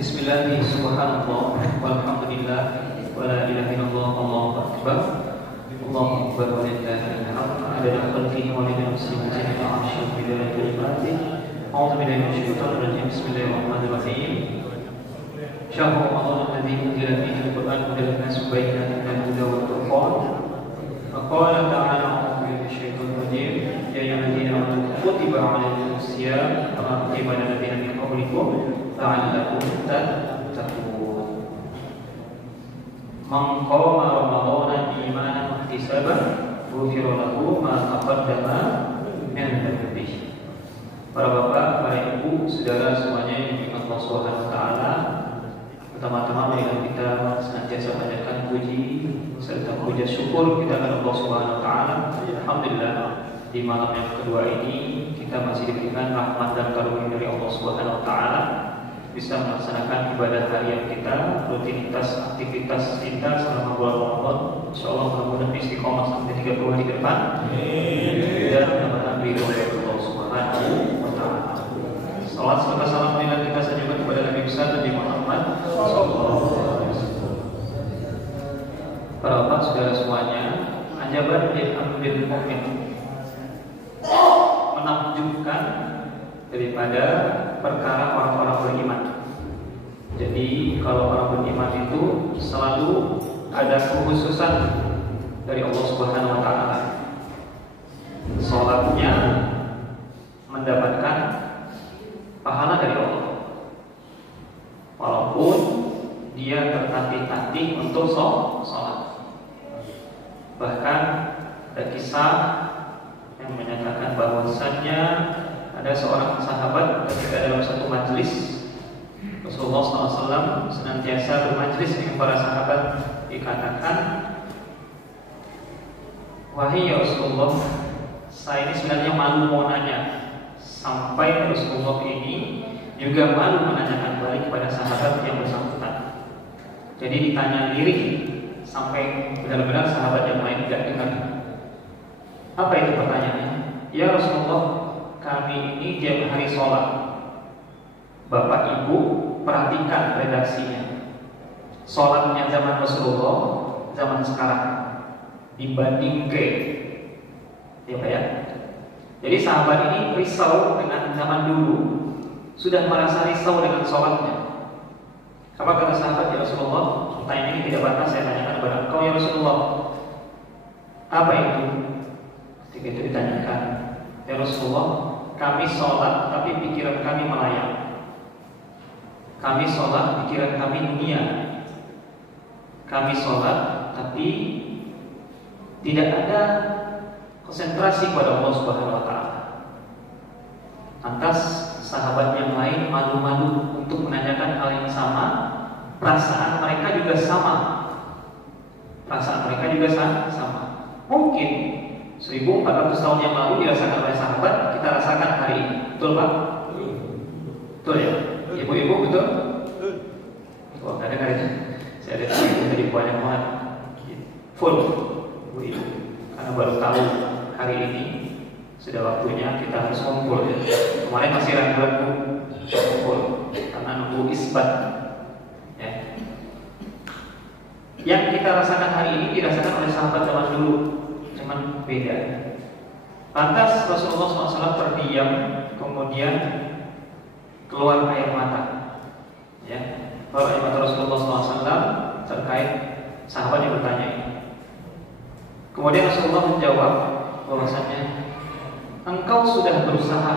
Bismillah, subhanallah, walhamdulillah, wa la ilaha illallah, Allahu akbar. Allahu akbar wa lillahi alhamd. Adada khalqihi wa lillahi nafsihi jami'a arsyih bidaya kalimati. A'udzu billahi minasyaitonir rajim. Bismillahirrahmanirrahim. Syahrul Ramadan alladzi unzila fihi al-Qur'an hudan lin-nas wa bayyinatin minal huda wal furqan. Qala ta'ala a'udzu billahi minasyaitonir rajim. Ya ayyuhalladzina amanu kutiba 'alaikumus shiyam kama kutiba 'alal ladzina min qablikum la'allakum tattaqun. Man qama ramadhana imanan wa ihtisaban ghufira lahu ma taqaddama min dhanbihi. Para bapak, para ibu, saudara semuanya yang dimuliakan Allah Subhanahu wa taala, pertama-tama marilah kita senantiasa panjatkan puji serta puja syukur kita kepada Allah Subhanahu wa taala. Alhamdulillah, di malam yang kedua ini kita masih diberikan rahmat dan karunia dari Allah Subhanahu wa taala, bisa melaksanakan ibadah harian kita, rutinitas aktivitas kita selama bulan Ramadan. Insyaallah mudah-mudahan istiqomah sampai 30 hari ke depan. Dan mudah-mudahan ridho dari Allah Subhanahu wa taala. Salat serta salam kita sampaikan kepada Nabi besar Nabi Muhammad sallallahu alaihi wasallam. Para bapak saudara semuanya, ajaban lil amril mu'min, menakjubkan daripada perkara orang-orang beriman. Jadi kalau orang beriman itu selalu ada kekhususan dari Allah Subhanahu wa taala. Salatnya mendapatkan pahala dari Allah, walaupun dia tertatih-tatih untuk salat. Bahkan ada kisah yang menyatakan bahwasannya ada seorang sahabat ketika dalam satu majelis Rasulullah SAW senantiasa bermajelis dengan para sahabat, dikatakan, wahai ya Rasulullah, saya ini sebenarnya malu mau nanya. Sampai Rasulullah ini juga malu menanyakan balik kepada sahabat yang bersangkutan. Jadi ditanya lirik sampai benar-benar sahabat yang lain tidak dengar. Apa itu pertanyaannya? Ya Rasulullah, kami ini tiap hari sholat. Bapak Ibu perhatikan redaksinya. Sholatnya zaman Rasulullah, zaman sekarang dibanding ke, ya Pak ya. Jadi sahabat ini risau dengan zaman dulu, sudah merasa risau dengan sholatnya. Apa kata sahabat? Ya Rasulullah, pertanyaan ini tidak batas saya tanyakan kepada engkau ya Rasulullah. Apa itu? Ketika itu ditanyakan, ya Rasulullah, kami sholat tapi pikiran kami melayang. Kami sholat, pikiran kami dunia. Kami sholat tapi tidak ada konsentrasi pada Allah Subhanahu wa taala. Lantas sahabat yang lain malu-malu untuk menanyakan hal yang sama. Perasaan mereka juga sama. Perasaan mereka juga sama. Mungkin 1400 tahun yang lalu dirasakan oleh sahabat, kita rasakan hari ini. Betul Pak? Betul ya? Ibu-ibu betul? Wah, kadang-kadang saya ada tadi banyak banget full ibu-ibu, karena baru tahu hari ini sudah waktunya kita harus ngumpul ya. Kemarin masih ragu-ragu ngumpul karena nunggu isbat ya. Yang kita rasakan hari ini dirasakan oleh sahabat zaman dulu, cuman beda. Lantas Rasulullah SAW terdiam, kemudian keluar air mata ya. Keluar air mata Rasulullah SAW terkait sahabat yang bertanya ini. Kemudian Rasulullah menjawab bahwasanya engkau sudah berusaha,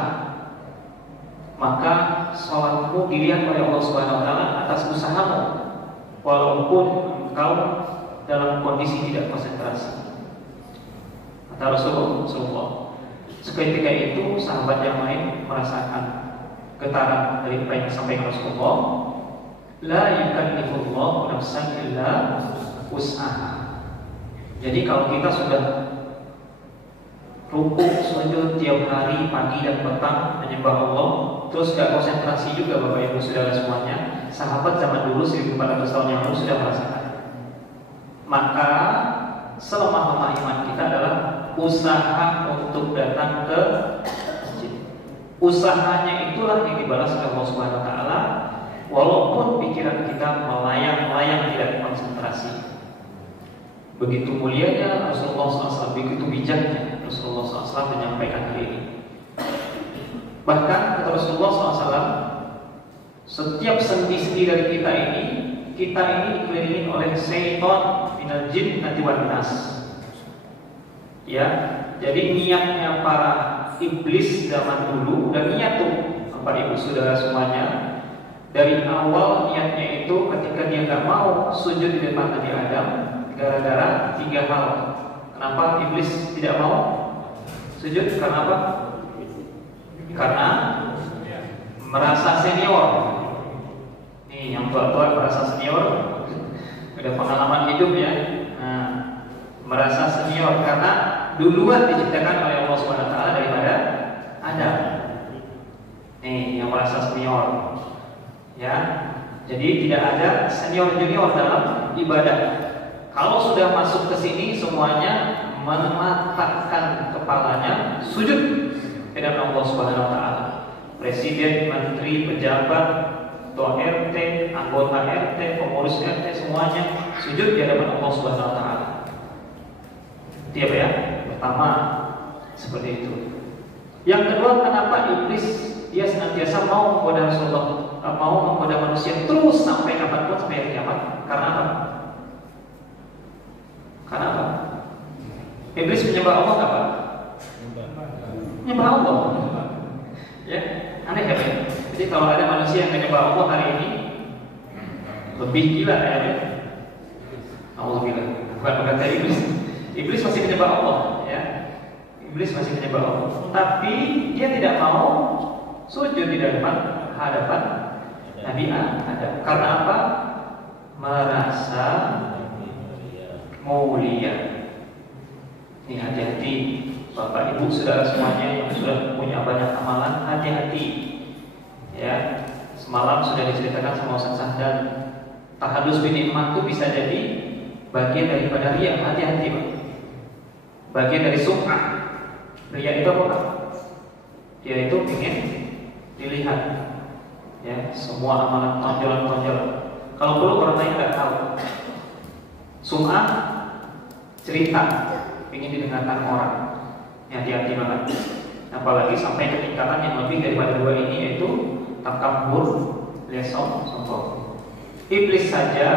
maka sholatmu dilihat oleh Allah Subhanahu wa taala atas usahamu, walaupun engkau dalam kondisi tidak konsentrasi. Kata Rasulullah. Seketika itu sahabat yang lain merasakan getaran dari apa yang disampaikan Rasulullah. La yukallifullahu nafsan illa wus'aha. Jadi kalau kita sudah rukuk sujud tiap hari pagi dan petang menyembah Allah, terus gak konsentrasi juga Bapak Ibu Saudara semuanya, sahabat zaman dulu 1400 tahun yang lalu sudah merasakan. Maka selemah-lemah iman kita adalah usaha untuk datang ke masjid. Usahanya itulah yang dibalas oleh Allah Subhanahu wa taala, walaupun pikiran kita melayang-layang, tidak konsentrasi. Begitu mulianya Rasulullah SAW, begitu bijaknya Rasulullah SAW menyampaikan hal ini. Bahkan kata Rasulullah SAW, setiap sendi-sendi dari kita ini dikelilingi oleh syaitan minal jinnati wan nas. Ya, jadi niatnya para iblis zaman dulu, dan niat tuh Bapak Ibu Saudara semuanya, dari awal niatnya itu ketika dia nggak mau sujud di depan Nabi Adam, gara-gara 3 hal. Kenapa iblis tidak mau sujud? Karena apa? Karena merasa senior. Nih yang tua-tua merasa senior, ada pengalaman hidup ya. Nah, merasa senior karena duluan diciptakan oleh Allah Subhanahu wa taala daripada Adam. Nih yang merasa senior. Ya. Jadi tidak ada senior junior dalam ibadah. Kalau sudah masuk ke sini semuanya meletakkan kepalanya sujud kepada Allah Subhanahu wa taala. Presiden, menteri, pejabat, ketua RT, anggota RT, pengurus RT semuanya sujud di hadapan Allah Subhanahu wa taala. Dia ya? Pertama seperti itu. Yang kedua, kenapa iblis dia senantiasa mau menggoda Rasulullah, mau menggoda manusia terus sampai kapanpun, sampai kiamat? Karena apa? Karena apa? Iblis menyembah Allah apa? Menyembah Allah. Ya, aneh ya. Jadi kalau ada manusia yang menyembah Allah hari ini, lebih gila ya. Allah bilang, bukan berkata iblis. Iblis masih menyembah Allah, ya. Iblis masih menyembah Allah. Tapi dia tidak mau sujud di hadapan Nabi Adam. Karena apa? Merasa mulia. Ini hati-hati Bapak Ibu Saudara semuanya yang sudah punya banyak amalan, hati-hati. Ya, semalam sudah diceritakan sama Ustaz Sahdan, tahadus bin nikmat itu bisa jadi bagian daripada riya. Hati-hati Pak. Bagian dari sum'ah. Riya itu apa Pak? Dia itu ingin dilihat. Ya, semua amalan tonjolan-tonjolan. Kalau perlu orang lain nggak tahu. Sum'ah cerita, ingin didengarkan orang. Hati-hati banget. Apalagi sampai ke tingkatan yang lebih daripada 2 ini, yaitu takabur, sombong. Iblis saja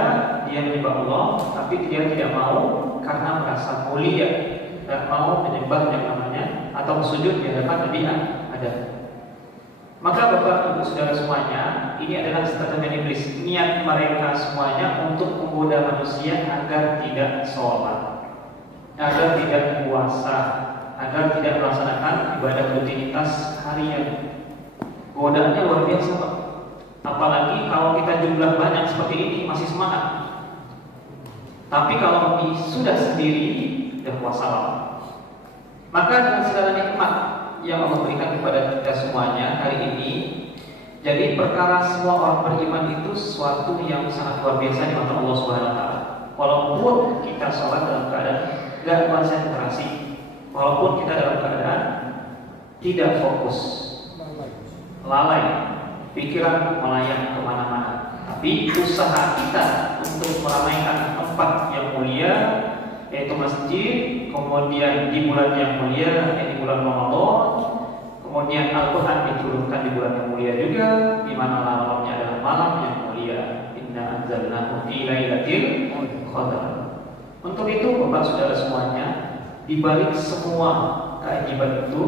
dia menyembah Allah, tapi dia tidak mau karena merasa mulia, tidak mau menyembah yang namanya atau sujud di hadapan Nabi Adam. Maka Bapak Ibu Saudara semuanya, ini adalah strategi iblis. Niat mereka semuanya untuk menggoda manusia agar tidak sholat, agar tidak puasa, agar tidak melaksanakan ibadah rutinitas harian. Godaannya luar biasa Pak. Apalagi kalau kita jumlah banyak seperti ini masih semangat. Tapi kalau sudah sendiri, sudah wassalam. Maka dengan segala nikmat yang Allah berikan kepada kita semuanya hari ini, jadi perkara semua orang beriman itu sesuatu yang sangat luar biasa di mata Allah Subhanahu wa taala. Walaupun kita sholat dalam keadaan tidak konsentrasi, walaupun kita dalam keadaan tidak fokus, lalai, pikiran melayang kemana-mana, tapi usaha kita untuk meramaikan tempat yang mulia, yaitu masjid, kemudian di bulan yang mulia, yaitu bulan Ramadan, kemudian Al-Quran diturunkan di bulan yang mulia juga, di mana malamnya adalah malam yang mulia. Inna anzalnahu fi lailatul qadar. Untuk itu Bapak Saudara semuanya, di balik semua keajaiban itu,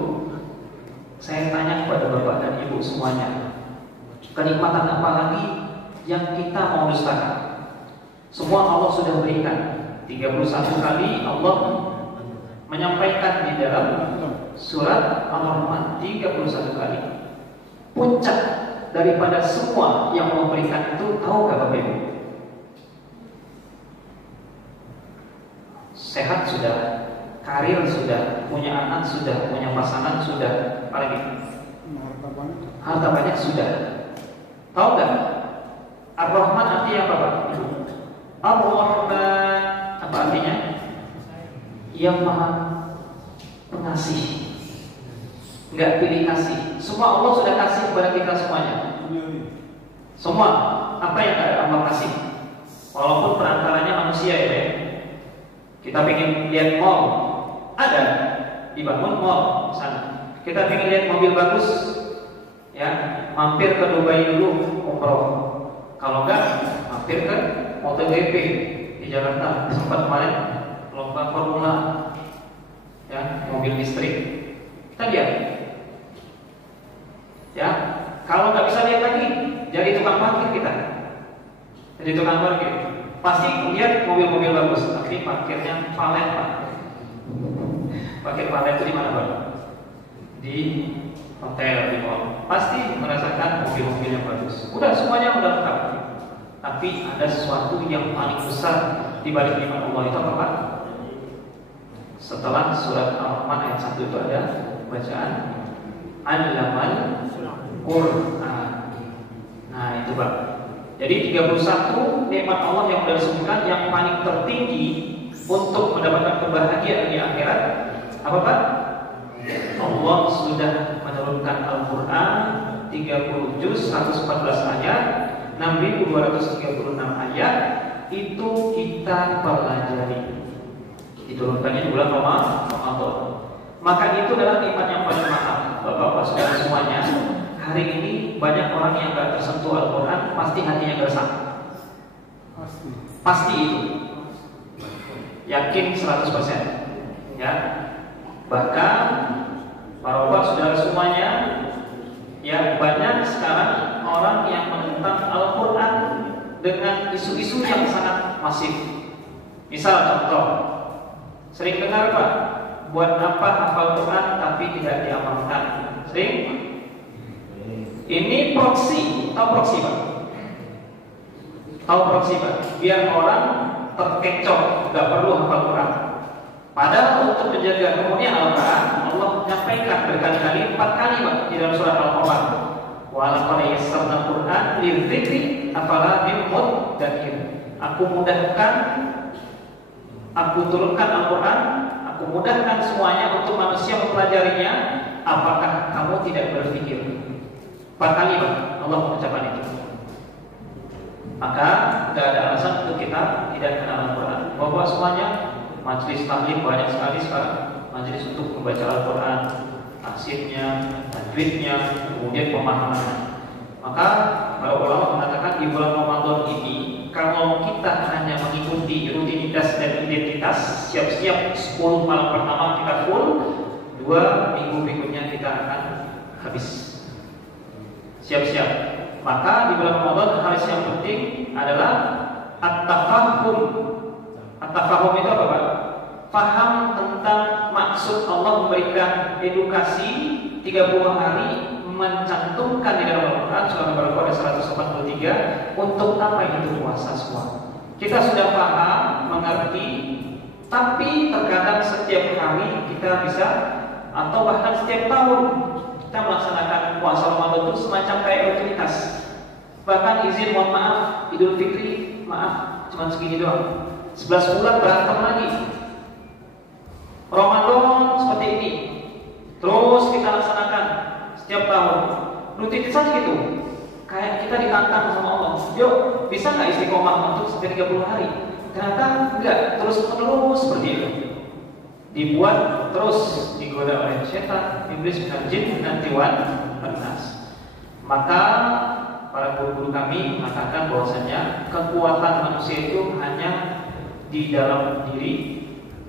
saya tanya kepada Bapak dan Ibu semuanya, kenikmatan apa lagi yang kita mau dustakan? Semua Allah sudah berikan. 31 kali Allah menyampaikan di dalam surat Al-Rahman, 31 kali. Puncak daripada semua yang Allah berikan itu, tahu gak Bapak Ibu? Sehat sudah, karir sudah, punya anak sudah, punya pasangan sudah, apalagi harta banyak sudah. Tahu gak? Ar-Rahman artinya apa Pak? Ar-Rahman apa artinya? Yang Maha Pengasih, nggak pilih kasih. Semua Allah sudah kasih kepada kita semuanya. Semua apa yang Allah kasih. Walaupun perantaranya manusia ya. Kita pengen lihat mall, ada dibangun mall sana. Kita pengen lihat mobil bagus, ya mampir ke Dubai dulu umroh. Kalau enggak, mampir ke MotoGP di Jakarta. Sempat kemarin lomba formula, ya mobil listrik. Kita lihat, ya kalau nggak bisa lihat lagi, jadi tukang parkir kita. Jadi tukang parkir, pasti lihat mobil-mobil bagus, tapi parkirnya valet Pak. Parkir valet itu di mana Pak? Di hotel, di mall. Pasti merasakan mobil-mobil yang bagus. Udah semuanya udah lengkap. Tapi ada sesuatu yang paling besar di balik nikmat Allah itu apa Pak? Setelah surat Al-Rahman ayat 1 itu ada bacaan Allamal Quran. Nah itu Pak. Jadi 31 nikmat Allah yang sudah disebutkan yang paling tertinggi untuk mendapatkan kebahagiaan di akhirat apa Pak? Allah sudah menurunkan Al-Quran 30 juz 114 ayat 6236 ayat itu kita pelajari. Diturunkannya di bulan Ramadan. Maka itu adalah nikmat yang paling mahal. Bapak-bapak saudara semuanya, hari ini banyak orang yang gak tersentuh Al-Quran, pasti hatinya gersang. Pasti itu. Yakin 100%. Ya. Bahkan para bapak saudara semuanya, ya banyak sekarang orang yang menentang Al-Quran dengan isu-isu yang sangat masif. Misal contoh, sering dengar Pak, buat apa hafal Quran tapi tidak diamalkan? Sering? Ini proksi, tahu proksi Pak? Tahu proksi Pak? Biar orang terkecoh, gak perlu hafal Quran. Padahal untuk menjaga kemudian Al-Quran, Allah menyampaikan berkali-kali 4 kali Pak di dalam surat Al-Quran. Walaqad yassarna Quran lidzikri afala muddakir. Aku mudahkan, aku turunkan Al-Quran, aku mudahkan semuanya untuk manusia mempelajarinya. Apakah kamu tidak berpikir? 4 kali Pak Allah mengucapkan itu. Maka tidak ada alasan untuk kita tidak kenal Al-Quran. Bapak semuanya, majelis taklim banyak sekali sekarang. Majelis untuk membaca Al-Quran, tafsirnya, tajwidnya, kemudian pemahamannya. Maka para ulama mengatakan di bulan Ramadan ini, kalau kita hanya mengikuti rutinitas dan identitas, siap-siap 10 malam pertama kita full, 2 minggu berikutnya kita akan habis. Siap-siap. Maka di bulan Ramadan hal yang penting adalah at-tafahum. At-tafahum itu apa Pak? Faham tentang maksud Allah memberikan edukasi 30 hari, mencantumkan di dalam Al-Quran surah Al-Baqarah 183 untuk apa itu puasa semua. Kita sudah paham, mengerti, tapi terkadang setiap hari kita bisa atau bahkan setiap tahun kita melaksanakan puasa Ramadan itu semacam kayak rutinitas. Bahkan izin mohon maaf, Idul Fitri, maaf, cuma segini doang. 11 bulan berantem lagi. Ramadan seperti ini, terus kita laksanakan setiap tahun. Rutinitas gitu. Kayak kita ditantang sama Allah. Yuk, bisa nggak istiqomah untuk sampai 30 hari? Ternyata enggak, terus menerus seperti itu. Dibuat terus digoda oleh setan, iblis, dan jin, dan tiwan bernas. Maka para guru-guru kami mengatakan bahwasanya kekuatan manusia itu hanya di dalam diri.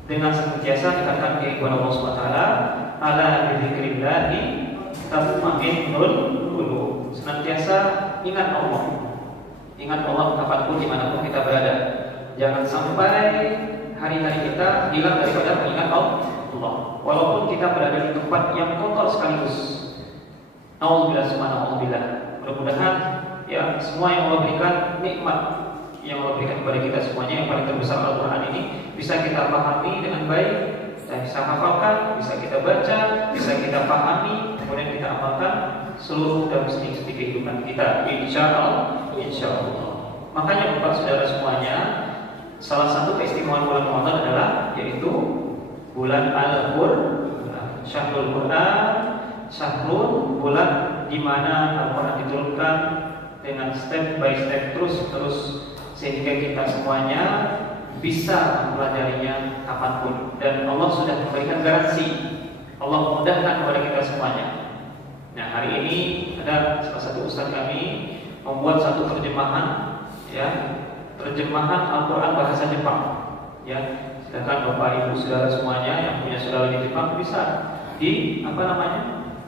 Dengan senantiasa dikatakan kepada Allah SWT, ala bidzikrillahi tatma'innul qulub. Senantiasa ingat Allah. Ingat Allah kapanpun dimanapun kita berada. Jangan sampai hari-hari kita hilang daripada mengingat Allah. Walaupun kita berada di tempat yang kotor sekaligus. Alhamdulillah, subhanallah. Mudah-mudahan ya semua yang Allah berikan nikmat yang Allah berikan kepada kita semuanya yang paling terbesar Al-Quran ini bisa kita pahami dengan baik dan bisa hafalkan, bisa kita baca, bisa kita pahami, kemudian kita amalkan seluruh dan sendi-sendi kehidupan kita. Insya Allah. Makanya Bapak saudara semuanya, salah satu keistimewaan bulan Ramadan adalah yaitu bulan Al-Quran, Syahrul Quran, Syahrul bulan di mana Al-Quran diturunkan dengan step by step terus sehingga kita semuanya bisa mempelajarinya kapanpun. Dan Allah sudah memberikan garansi, Allah mudahkan kepada kita semuanya. Nah, hari ini ada salah satu ustaz kami membuat satu terjemahan, ya, terjemahan Al-Quran bahasa Jepang, ya. Silakan Bapak Ibu saudara semuanya yang punya saudara di Jepang bisa di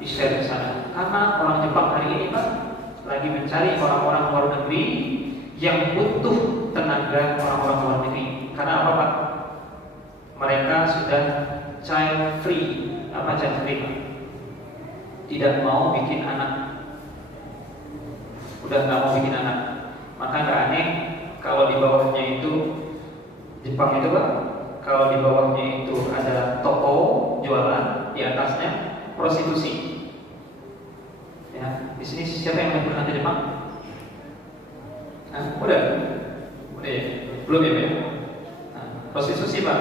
di-share di sana. Karena orang Jepang hari ini Pak lagi mencari orang-orang luar negeri yang butuh tenaga orang-orang luar negeri. Karena apa Pak? Mereka sudah child free. Apa child free Pak? Tidak mau bikin anak. Udah nggak mau bikin anak. Maka nggak aneh kalau di bawahnya itu Jepang itu Pak, kalau di bawahnya itu ada toko jualan, di atasnya prostitusi. Ya, di sini siapa yang pernah ke Jepang? Udah ya? Belum ya? Nah, prostitusi Pak.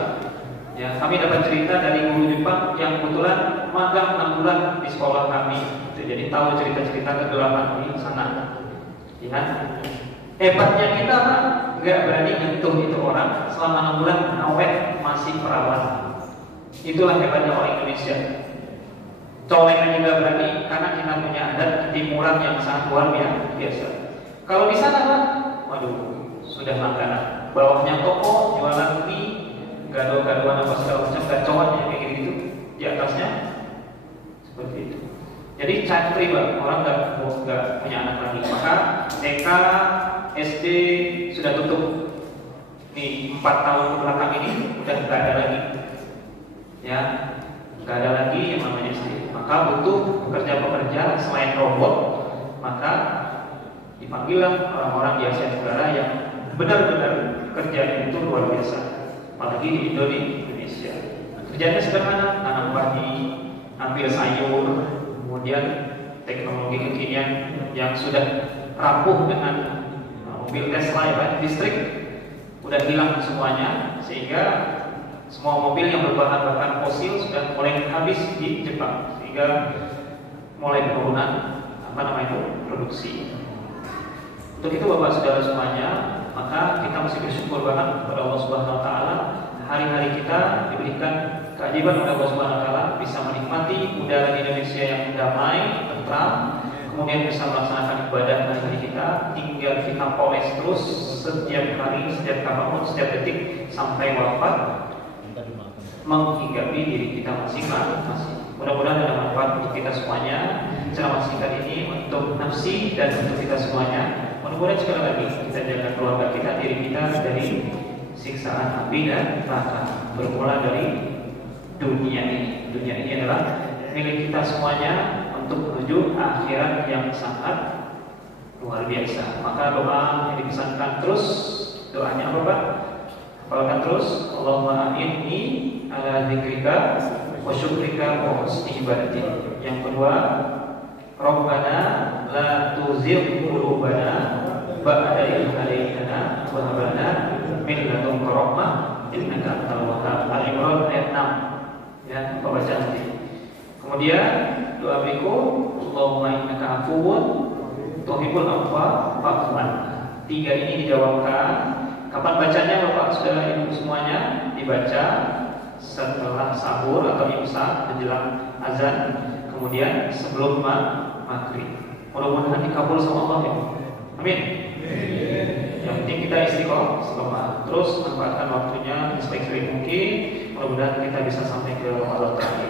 Ya, kami dapat cerita dari guru Jepang yang kebetulan magang 6 bulan di sekolah kami. Jadi tahu cerita-cerita kegelapan di sana. Ya, hebatnya kita Pak, nggak berani nyentuh itu orang selama 6 bulan awet masih perawan. Itulah hebatnya orang Indonesia. Colek aja nggak berani karena kita punya adat timuran yang sangat luar biasa. Kalau di sana Pak, waduh, sudah langganan. Bawahnya toko jualan mie, gado-gadoan apa segala macam, gacoan kayak gitu. Di atasnya seperti itu. Jadi child free Pak, orang nggak punya anak lagi. Maka TK, SD sudah tutup. Nih 4 tahun belakang ini udah nggak ada lagi. Ya, nggak ada lagi yang namanya SD. Maka butuh pekerja-pekerja selain robot, maka dipanggillah orang-orang di Asia Tenggara yang benar-benar kerjanya itu luar biasa. Apalagi di Indonesia. Kerjanya sederhana, tanam padi, ambil sayur, kemudian teknologi kekinian yang sudah rapuh dengan mobil Tesla ya Pak, listrik udah hilang semuanya, sehingga semua mobil yang berbahan bakar fosil sudah mulai habis di Jepang, sehingga mulai penurunan produksi. Untuk itu Bapak Saudara semuanya, maka kita mesti bersyukur banget kepada Allah Subhanahu Wa Taala. Hari-hari kita diberikan keajaiban oleh Allah Subhanahu Wa Taala, bisa menikmati udara di Indonesia yang damai, tentram, kemudian bisa melaksanakan ibadah hari-hari kita, tinggal kita poles terus setiap hari, setiap kapanpun, setiap detik sampai wafat, menghinggapi diri kita masing-masing. Mudah-mudahan ada manfaat untuk kita semuanya. Ceramah singkat ini untuk nafsi dan untuk kita semuanya. Mudah-mudahan sekali lagi kita jaga keluarga kita, diri kita dari siksaan api dan neraka. Bermula dari dunia ini. Dunia ini adalah milik kita semuanya untuk menuju akhirat yang sangat luar biasa. Maka doa yang dipesankan terus, doanya apa Pak? Hafalkan terus, Allahumma inni ala dzikrika wa syukrika wa husni ibadatik. Yang kedua, Rabbana la tuzigh qulubana ba'da idh hadaytana wa hab lana min ladunka rahmah innaka antal wahhab. Al-Imran ayat 6. Ya, Bapak baca nanti. Kemudian doa berikut, Allahumma innaka afuwun tuhibbul afwa fa'fu anna. 3 ini dijawabkan. Kapan bacanya Bapak Saudara Ibu semuanya? Dibaca setelah sahur atau imsak menjelang azan, kemudian sebelum maghrib. Mudah-mudahan dikabul sama Allah ya. Amin. Yang penting kita istiqomah, terus manfaatkan waktunya sebaik-baik mungkin. Mudah-mudahan kita bisa sampai ke Allah Ta'ala.